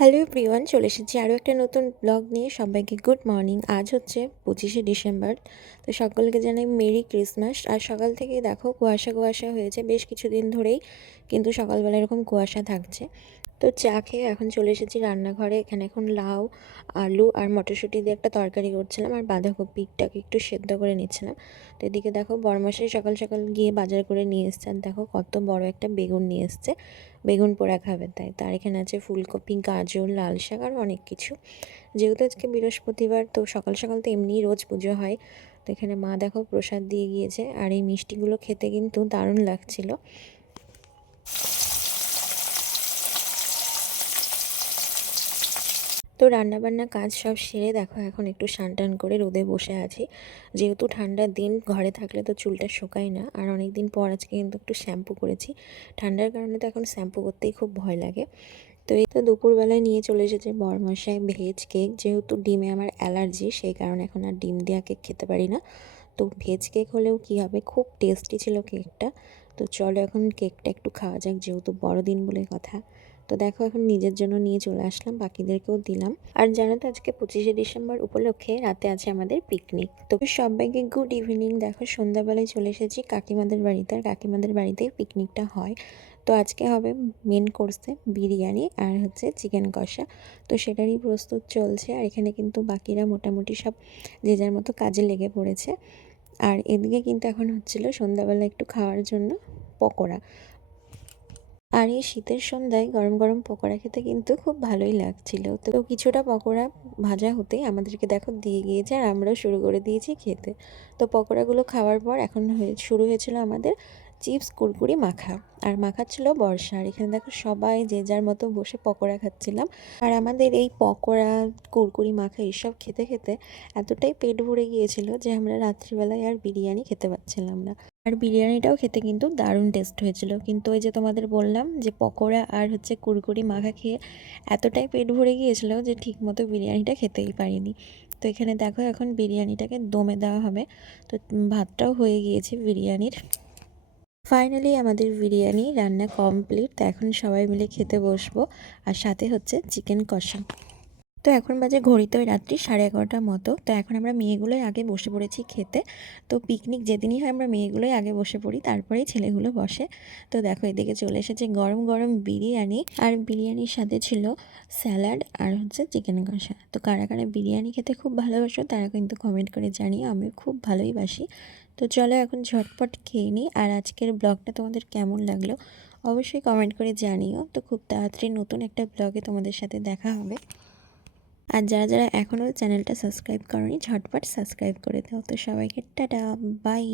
Hello everyone, চলে এসেছি আরও একটা নতুন ব্লগ নিয়ে। সবাইকে গুড মর্নিং। আজ হচ্ছে 25শে ডিসেম্বর। তো সকলকে জানাই মেরি ক্রিসমাস। আর সকাল থেকেই দেখো কুয়াশা কুয়াশা হয়েছে বেশ কিছুদিন ধরেই, কিন্তু সকালবেলা এরকম কুয়াশা থাকছে। তো চা খেয়ে এখন চলে এসেছি রান্নাঘরে। এখানে এখন লাউ, আলু আর মটরশুঁটি দিয়ে একটা তরকারি করছিলাম, আর বাঁধাকপিটাকে একটু সেদ্ধ করে নিচ্ছিলাম। তো এদিকে দেখো বরমাসাই সকাল সকাল গিয়ে বাজার করে নিয়ে এসছে, আর দেখো কত বড় একটা বেগুন নিয়ে এসছে, বেগুন পোড়া খাবে তাই। তার এখানে আছে ফুলকপি, গাজর, লাল শাক আর অনেক কিছু। যেহেতু আজকে বৃহস্পতিবার, তো সকাল সকাল তো এমনিই রোজ পুজো হয়। তো এখানে মা দেখো প্রসাদ দিয়ে গিয়েছে, আর এই মিষ্টিগুলো খেতে কিন্তু দারুণ লাগছিল। তো রান্নাবান্না কাজ সব সেরে দেখো এখন একটু স্নান টান করে রোদে বসে আছি। যেহেতু ঠান্ডার দিন, ঘরে থাকলে তো চুলটা শুকায় না, আর অনেক দিন পর আজকে কিন্তু একটু শ্যাম্পু করেছি। ঠান্ডার কারণে তো এখন শ্যাম্পু করতেই খুব ভয় লাগে। তো এই তো দুপুরবেলায় নিয়ে চলে এসেছে বরমশাই ভেজ কেক। যেহেতু ডিমে আমার অ্যালার্জি, সেই কারণে এখন আর ডিম দেওয়া কেক খেতে পারি না। তো ভেজ কেক হলেও কী হবে, খুব টেস্টি ছিল কেকটা। তো চলো এখন কেকটা একটু খাওয়া যাক, যেহেতু বড়দিন বলে কথা। তো দেখো এখন নিজের জন্য নিয়ে চলে আসলাম, বাকিদেরকেও দিলাম। আর জানো তো আজকে 25শে ডিসেম্বর উপলক্ষে রাতে আছে আমাদের পিকনিক। তো সবাইকে গুড ইভিনিং। দেখো সন্ধ্যাবেলায় চলে এসেছি কাকিমাদের বাড়িতে, আর কাকিমাদের বাড়িতেই পিকনিকটা হয়। তো আজকে হবে মেন কোর্সে বিরিয়ানি আর হচ্ছে চিকেন কষা। তো সেটারই প্রস্তুত চলছে, আর এখানে কিন্তু বাকিরা মোটামুটি সব যে যার মতো কাজে লেগে পড়েছে। আর এদিকে কিন্তু এখন হচ্ছিল সন্ধ্যাবেলা একটু খাওয়ার জন্য পকোড়া। আর এই শীতের সন্ধ্যায় গরম গরম পকোড়া খেতে কিন্তু খুব ভালোই লাগছিল। তো কিছুটা পকোড়া ভাজা হতেই আমাদেরকে দেখো দিয়ে গিয়েছে, আর আমরাও শুরু করে দিয়েছি খেতে। তো পকোড়াগুলো খাওয়ার পর এখন শুরু হয়েছিল আমাদের চিপস কুরকুরি মাখা। আর মাখাচ্ছিল বর্ষা। আর এখানে দেখো সবাই যে যার মতো বসে পকোড়া খাচ্ছিলাম। আর আমাদের এই পকোড়া, কুরকুরি মাখা এসব খেতে খেতে এতটাই পেট ভরে গিয়েছিল যে আমরা রাত্রিবেলায় আর বিরিয়ানি খেতে পারছিলাম না। আর বিরিয়ানিটাও খেতে কিন্তু দারুণ টেস্ট হয়েছিল, কিন্তু ওই যে তোমাদের বললাম যে পকোড়া আর হচ্ছে কুরকুরি মাখা খেয়ে এতটাই পেট ভরে গিয়েছিল যে ঠিকমতো বিরিয়ানিটা খেতেই পারিনি। তো এখানে দেখো এখন বিরিয়ানিটাকে দমে দেওয়া হবে। তো ভাতটাও হয়ে গিয়েছে বিরিয়ানির। ফাইনালি আমাদের বিরিয়ানি রান্না কমপ্লিট। তো এখন সবাই মিলে খেতে বসবো, আর সাথে হচ্ছে চিকেন কষা। তো এখন বাজে ঘড়িতে ওই রাত্রি 11:30টার মতো। তো এখন আমরা মেয়েগুলোই আগে বসে পড়েছি খেতে। তো পিকনিক যেদিনই হয় আমরা মেয়েগুলোই আগে বসে পড়ি, তারপরেই ছেলেগুলো বসে। তো দেখো এদিকে চলে এসেছে গরম গরম বিরিয়ানি, আর বিরিয়ানির সাথে ছিল স্যালাড আর হচ্ছে চিকেন কষা। তো কারা কারা বিরিয়ানি খেতে খুব ভালোবাসো তারা কিন্তু কমেন্ট করে জানিও, আমি খুব ভালোই বাসি। তো চলো এখন ঝটপট খেয়ে নিই। আর আজকের ব্লগটা তোমাদের কেমন লাগলো অবশ্যই কমেন্ট করে জানিও। তো খুব তাড়াতাড়ি নতুন একটা ব্লগে তোমাদের সাথে দেখা হবে। আর যারা যারা এখনও চ্যানেলটা সাবস্ক্রাইব করনি ঝটপট সাবস্ক্রাইব করে দাও। তো সবাইকে টাটা, বাই।